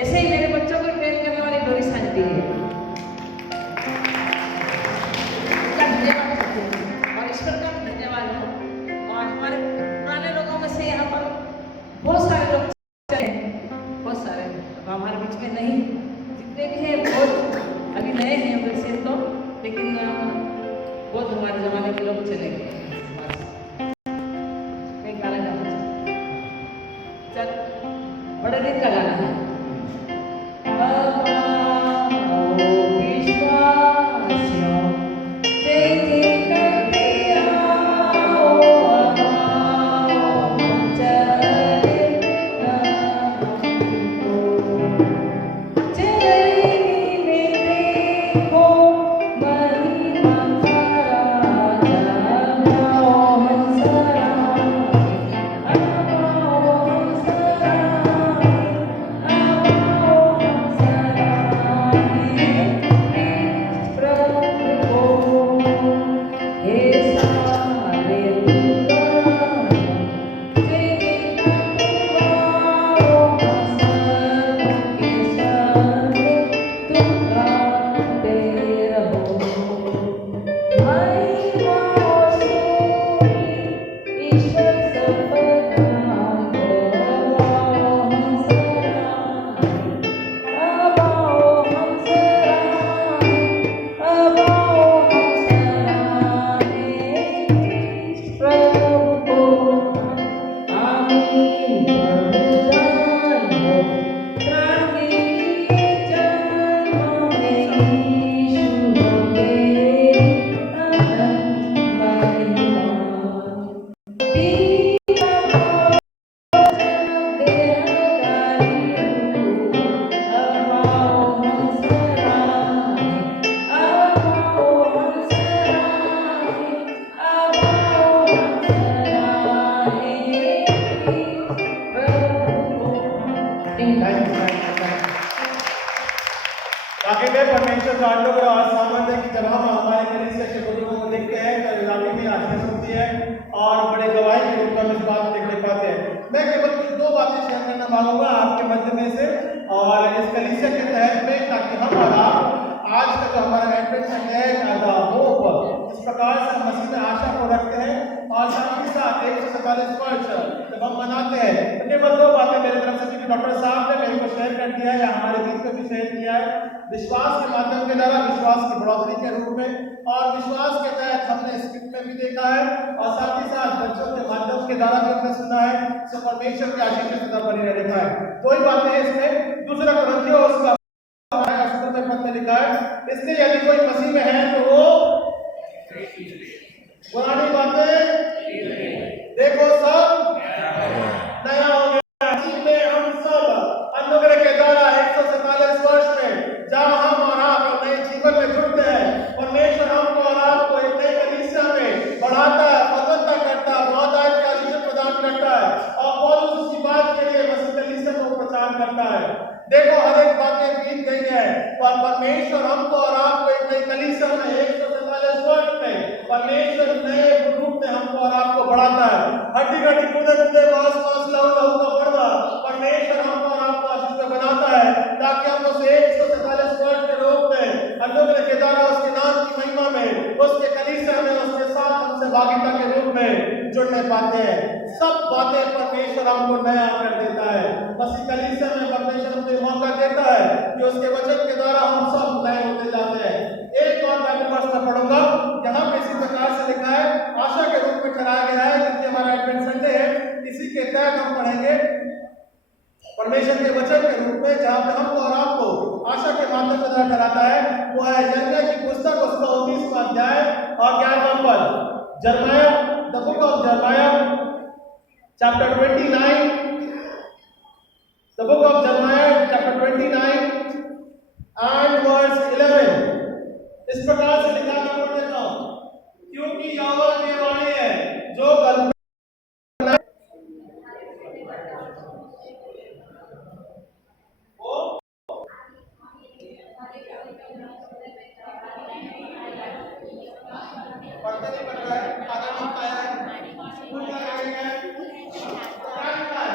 ऐसे ही मेरे बच्चों को ट्रेन करने वाली डोरी आंटी है, उनका धन्यवाद करती हूँ और ईश्वर का भी धन्यवाद है। और हमारे पुराने लोगों में से यहाँ पर बहुत सारे लोग चले, बहुत सारे अब हमारे बीच में नहीं, जितने भी हैं बहुत अभी नए हैं वैसे तो, लेकिन बहुत हमारे जमाने के लोग चले गए। एक गाना गाना चल, बड़े दिन का गाना है। परमेश्वर कांडों का सामर्थ्य है कि जब हम हमारे कलीसिया के बुजुर्गों को देखते हैं तो इलाके में आशीष होती है और बड़े गवाही के रूप में इस बात देखने पाते हैं। मैं केवल कुछ दो बातें शेयर करना मांगूंगा आपके मध्य में से और इस कलीसिया के तहत में, ताकि हम और आप आज का जो हमारा एड्रेस है होप, इस प्रकार से हम मसीह में आशा को रखते हैं और साथ ही साथ 147 वर्ष जब हम मनाते हैं तो केवल दो बातें मेरे तरफ से, क्योंकि डॉक्टर साहब ने मेरे को शेयर कर दिया है या हमारे बीच में भी शेयर किया है, विश्वास के माध्यम के द्वारा विश्वास की बढ़ोतरी के रूप में, और विश्वास के तहत हमने स्क्रिप्ट में भी देखा है और साथ ही साथ बच्चों के माध्यम के द्वारा भी हमने सुना है, सो परमेश्वर की आशीष से सदा बनी रह लिखा है। दो ही बातें हैं इसमें। दूसरा कुरिन्थियों उसका में पद में लिखा है, इसलिए यदि कोई मसीह में है तो वो पुरानी बातें देखो सब नया हो गया। मसीह में हम सब अनुग्रह के द्वारा 147 वर्ष में जब हम और आप नए जीवन में जुड़ते हैं, परमेश्वर हमको और आपको एक नई कलीसिया में बढ़ाता है, बलवत्ता करता है, बहुतायत की आशीष प्रदान करता है और पौलुस उसी बात के लिए मसीह कलीसिया को प्रचार करता है। देखो हर एक बातें बीत गई है पर परमेश्वर हमको और आपको एक नई कलीसिया में 147 वर्ष में परमेश्वर नए रूप में हमको और आपको बढ़ाता है। हड्डी हड्डी कूदे कूदे मांस मांस लहू लहू का बढ़ना परमेश्वर हमको और आपको आशीष में बनाता है, ताकि हम उस 147 वर्ष के रूप में अनुग्रह के द्वारा उसके नाम की महिमा में, उसके कलीसिया में, उसके साथ हमसे भागीदार के रूप में जुड़ने पाते हैं। सब बातें परमेश्वर हमको नया कर देता है। मसीह कलीसिया में परमेश्वर हमको मौका देता है कि उसके वचन के द्वारा हम सब नए होते जाते हैं। एक और बाइबल वर्स में पढ़ूंगा, यहाँ पे इसी प्रकार से लिखा है, आशा के रूप में ठहराया गया है, क्योंकि हमारा एडवेंट संडे है, इसी के तहत हम पढ़ेंगे परमेश्वर के वचन के रूप में, जहाँ पे हमको और आपको आशा के माध्यम से ठहराता है। वो है यिर्मयाह की पुस्तक, उसका 19वां अध्याय और 11वां पद। यिर्मयाह, द बुक ऑफ यिर्मयाह chapter 29, the book of Jeremiah chapter 29 and verse 11। इस प्रकार से लिखा मैं पढ़ देता हूं, क्योंकि यहोवा की वाणी है जो पढ़ते नहीं पढ़ रहा है, आधा नहीं पाया है, स्कूल का रहेगा, क्या लिखा है?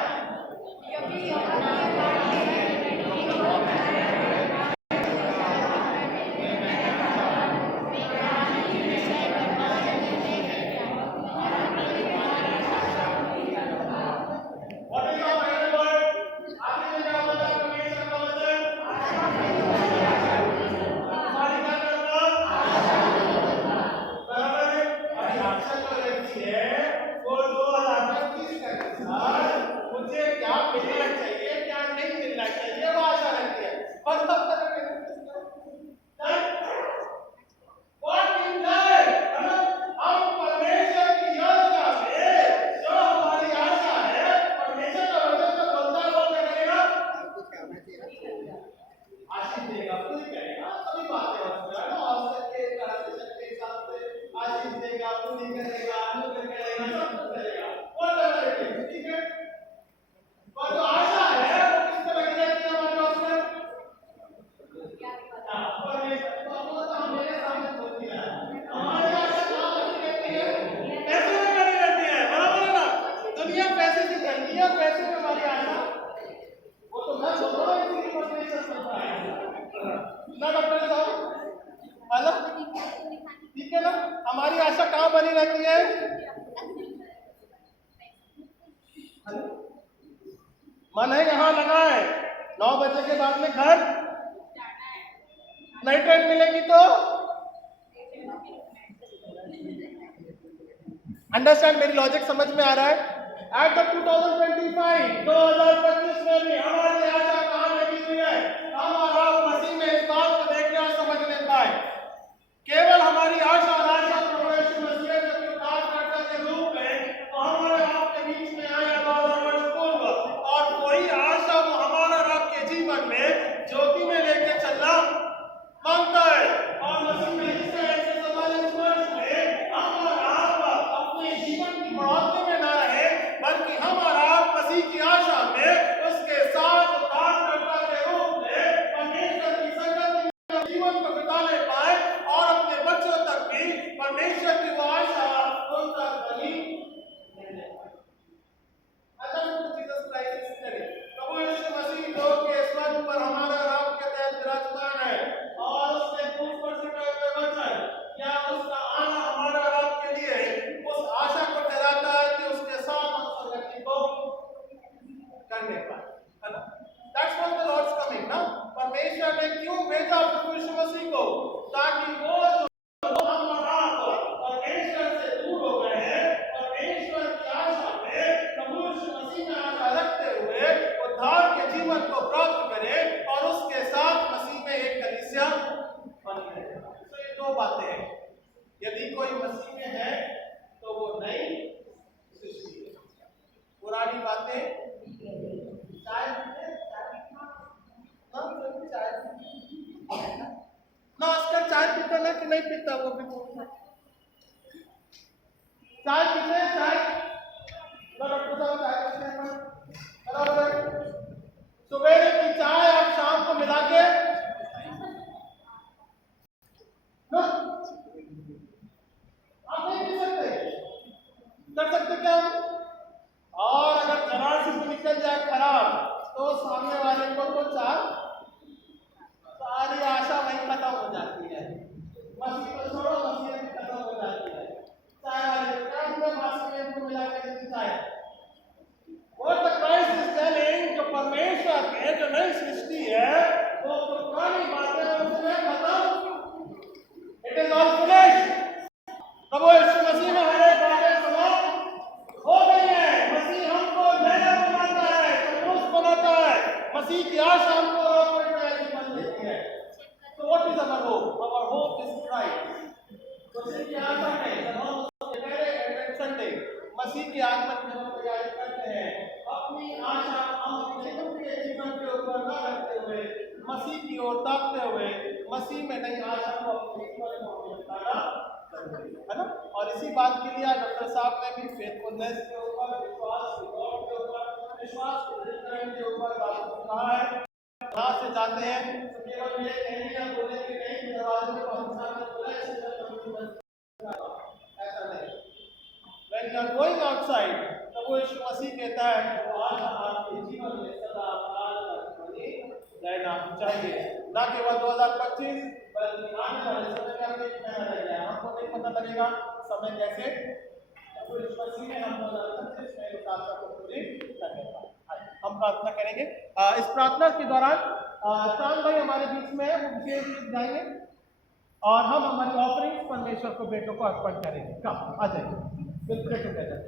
आशा कहाँ बनी रहती है? मन है यहाँ लगा है, 9 बजे के बाद में घर नहीं, ट्रेन मिलेगी तो अंडरस्टैंड, मेरी लॉजिक समझ में आ रहा है? एट द 2025 में भी हमारी आशा कहाँ लगी हुई है? हम और आप मसीह में इस बात को देखने और समझने पाए। केवल हमारी आशा और आशा प्रभु यीशु मसीह के उद्धारकर्ता के रूप में तो हमारे आपके बीच में आया 2000 वर्ष पूर्व, और वही आशा वो हमारा और आपके जीवन में ज्योति में लेके चलना मांगता है। और मसीह में इस 144 वर्ष में हम और आप अपने जीवन की बढ़ोतरी में ना रहे, बल्कि हम और आप मसीह की आशा में उसके साथ उद्धारकर्ता के रूप में परमेश्वर की संगति में जीवन को बिताने पाए, और अपने बच्चों तक भी परमेश्वर की वो आशा उन तक बनी रहने पाए। प्रभु यीशु मसीह लोग के स्वर्ग पर हमारा और आपके तहत विराजमान है, और उसने क्रूस पर सिखाए हुए वचन क्या उसका आना हमारा और आपके लिए उस आशा को ठहराता है कि उसके साथ हम संगति को करने पाए, है ना? That's what the Lord's coming ना। परमेश्वर ने क्यों भेजा प्रभु यीशु मसीह को? ताकि वो जो हम और आप परमेश्वर से दूर हो गए हैं, परमेश्वर की आशा में प्रभु यीशु मसीह में आशा रखते हुए उद्धार के जीवन को प्राप्त करें, और उसके साथ मसीह में एक कलीसिया बनी रहे। तो ये दो बातें हैं, यदि कोई मसीह में है तो वो नई सृष्टि है, पुरानी बातें ना आजकल चाय पीता ना कि नहीं पीता, वो भी चाय पीते हैं, चाय डॉक्टर साहब चाय पीते हैं बराबर। सुबह की चाय आप शाम को मिला के ना आप नहीं पी सकते, कर सकते क्या? और अगर जरा से निकल जाए खराब तो सामने वाले को तो सारी आशा वहीं खत्म हो जाती है। मसीह को छोड़ो, मसीह भी खत्म हो जाती है। चाय वाले काम में मसीह को मिला के देती चाय। What the Christ is telling, जो परमेश्वर के जो नई सृष्टि है वो पुरानी बातें उसमें खत्म, इट इज ऑल फिनिश्ड। प्रभु यीशु मसीह में हर एक बातें समाप्त हो गई है। मसीह हमको नया बनाता है, संतोष बनाता है, मसीह की आशा हमको और जीवन देती है। So what is our hope? Our hope is Christ। मसीह की आशा में जब हम संडे मसीह की आगमन की हम तैयारी करते हैं, अपनी आशा हम अपने जीवन के ऊपर न रखते हुए मसीह की ओर ताकते हुए मसीह में नई आशा को अपने जीवन में उतारा, है ना? और इसी बात के लिए डॉक्टर साहब ने भी फेथफुलनेस के ऊपर, विश्वास के ऊपर, विश्वास के ऊपर बात कहा है। यहाँ से जाते हैं तो केवल ये कहने बोले कि नहीं दरवाजे में पहुंचना बोला, ऐसा नहीं। When you are going outside, प्रभु यीशु मसीह कहता है कि वो आशा आपके जीवन में सदा काल तक बनी रहना चाहिए, ना केवल 2025 बल्कि आने वाले समय का भी कहना रहेगा। हमको नहीं पता लगेगा समय कैसे, प्रभु यीशु मसीह ने हम 2025 में उस आशा को पूरी करने का हम प्रार्थना करेंगे। इस प्रार्थना के दौरान चांद भाई हमारे बीच में है, वो विशेष गीत गाएंगे और हम हमारी ऑफरिंग परमेश्वर को बेटों को अर्पण करेंगे। कब आ जाइए, बिल्कुल टुगेदर।